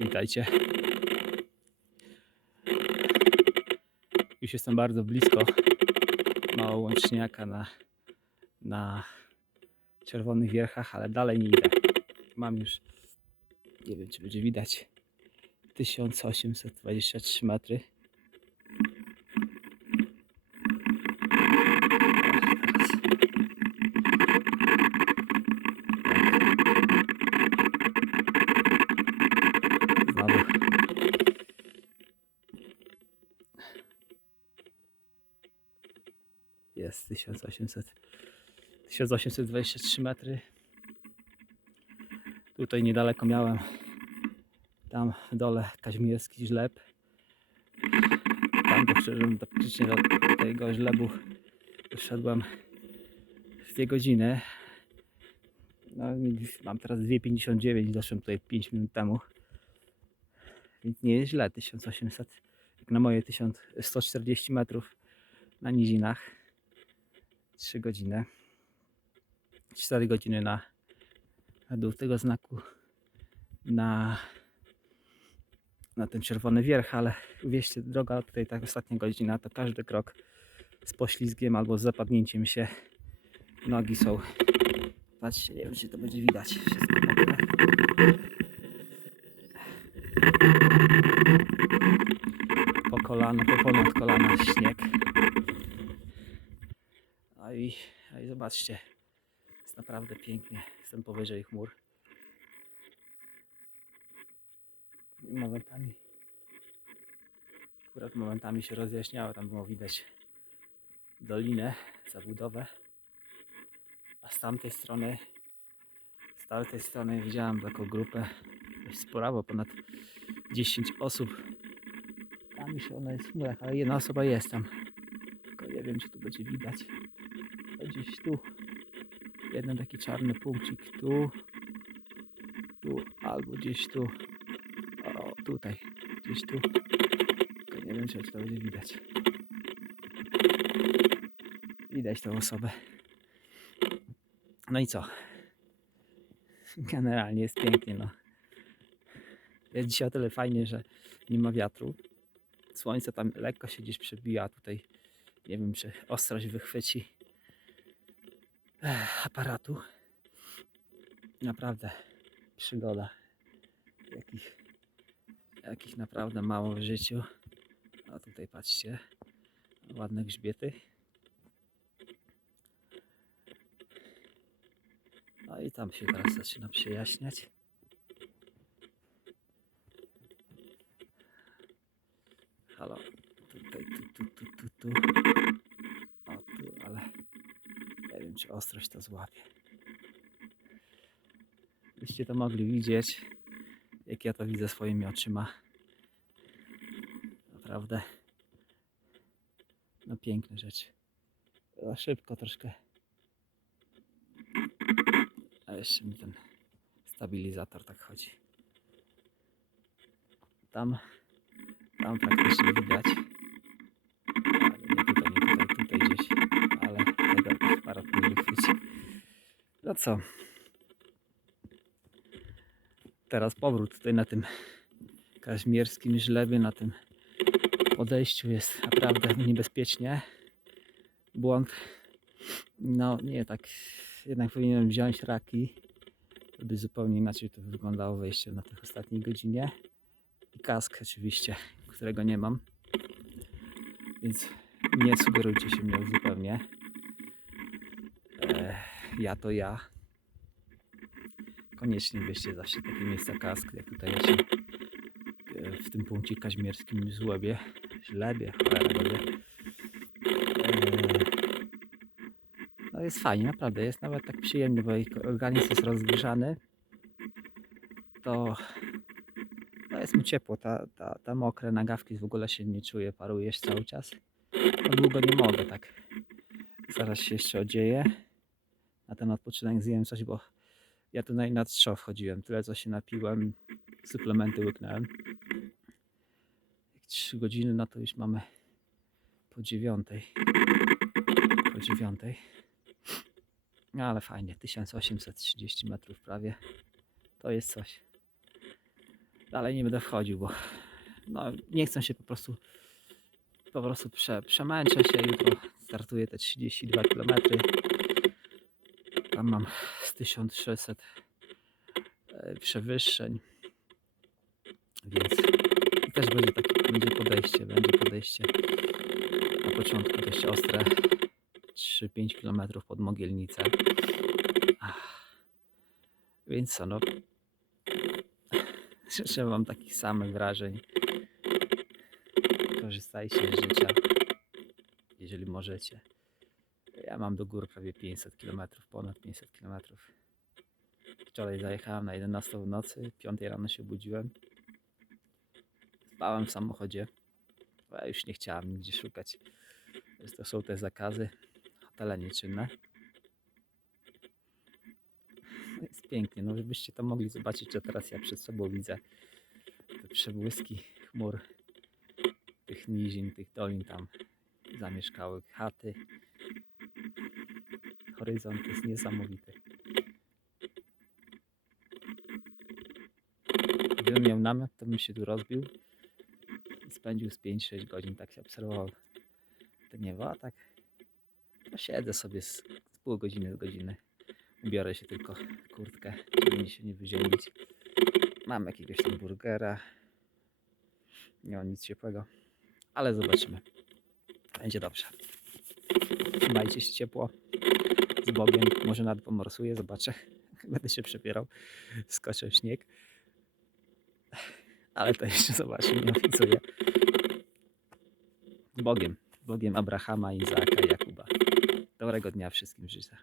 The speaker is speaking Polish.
Witajcie. Już jestem bardzo blisko Małołączniaka na, na Czerwonych Wierchach, ale dalej nie idę. Mam już, nie wiem czy będzie widać, 1823 metry. Znowu. Jest 1800, 1823 metry. Tutaj niedaleko miałem tam w dole Kaźmierski żleb. Tam doszedłem do, praktycznie do tego żlebu. Doszedłem w dwie godziny. No, mam teraz 2,59, doszedłem tutaj 5 minut temu. Więc nie jest źle, 1800, jak na moje 1140 metrów na nizinach. 3 godziny. 4 godziny na, dół tego znaku na, na ten czerwony wierch, ale wieście droga tutaj tak ostatnia godzina to każdy krok z poślizgiem albo z zapadnięciem się. Nogi są patrzcie, nie wiem czy to będzie widać. Wszystko po kolano, po ponad kolana śnieg i, i zobaczcie jest naprawdę pięknie jestem powyżej chmur. Momentami akurat momentami się rozjaśniało tam było widać dolinę, zabudowę a z tamtej strony z tamtej strony widziałem taką grupę dość spora, bo ponad 10 osób. Tam już ona jest w chmurach, ale jedna osoba jest tam. Tylko nie wiem czy tu będzie widać gdzieś tu. Jeden taki czarny punkcik tu. Tu albo gdzieś tu. O tutaj gdzieś tu. Tylko nie wiem czy to będzie widać. Widać tą osobę. No i co? Generalnie jest pięknie no. Jest dzisiaj o tyle fajnie, że nie ma wiatru. Słońce tam lekko się gdzieś przebija tutaj nie wiem czy ostrość wychwyci aparatu. Naprawdę przygoda. Jakich, jakich naprawdę mało w życiu. A tutaj patrzcie ładne grzbiety. No i tam się teraz zaczyna przejaśniać. Halo. Tutaj tu tu tu tu tu czy ostrość to złapie byście to mogli widzieć jak ja to widzę swoimi oczyma. Naprawdę. No piękne rzeczy. Za szybko troszkę. A jeszcze mi ten stabilizator tak chodzi. Tam tam praktycznie widać. Ale nie tutaj, nie tutaj, tutaj gdzieś aparat nie no co teraz powrót tutaj na tym kaźmierskim żlebie, na tym podejściu jest naprawdę niebezpiecznie. Błąd. No nie, tak jednak powinienem wziąć raki, żeby zupełnie inaczej to wyglądało wejście na tych ostatniej godzinie. I kask oczywiście, którego nie mam. Więc nie sugerujcie się mnie zupełnie. Ja to ja koniecznie bierzcie zawsze takie miejsca kask, jak tutaj jest e, w tym punkcie kaźmierskim żłebie, żlebie, cholera. E, No jest fajnie, naprawdę, jest nawet tak przyjemnie, bo organizm jest rozgrzany, to no jest mu ciepło, ta, ta, ta mokre nagawki w ogóle się nie czuje, parujesz cały czas. No długo nie mogę tak. Zaraz się jeszcze odzieję. Na ten odpoczynek zjem coś, bo ja tutaj na strzał wchodziłem. Tyle co się napiłem, suplementy łyknąłem. 3 godziny, no to już mamy po dziewiątej. Po dziewiątej. No ale fajnie, 1830 metrów prawie. To jest coś. dalej nie będę wchodził, bo no, nie chcę się po prostu po prostu prze, przemęczę się. Jutro startuję te 32 km. Tam mam z 1600 e, przewyższeń. Więc też będzie takie będzie podejście, będzie podejście na początku dość ostre. 3-5 km pod Mogielnicę. Więc co, no. Życzę Wam takich samych wrażeń. Korzystajcie z życia, jeżeli możecie. Ja mam do gór prawie 500 km, ponad 500 km. Wczoraj zajechałem na 11 w nocy, 5 rano się budziłem. Spałem w samochodzie. bo Ja już nie chciałem nigdzie szukać. To są te zakazy. Hotele nieczynne. No Jest pięknie, no żebyście to mogli zobaczyć, co teraz ja przed sobą widzę. Te przebłyski chmur, tych nizin, tych dolin tam zamieszkałych chaty. Horyzont jest niesamowity. Gdybym miał namiot, to bym się tu rozbił i spędził z 5-6 godzin, tak się obserwował to niebo, a tak to siedzę sobie z, z pół godziny, z godziny. Ubiorę się tylko kurtkę, żeby mi się nie wyziębić. Mam jakiegoś tam burgera. Nie mam nic ciepłego, ale zobaczymy. Będzie dobrze. Trzymajcie się ciepło. Z Bogiem. Może nawet pomorsuję, zobaczę. Będę się przepierał. Skoczę w śnieg. Ale to jeszcze zobaczymy, nie obiecuję. Z Bogiem. Bogiem Abrahama, Izaaka Jakuba. Dobrego dnia wszystkim życzę.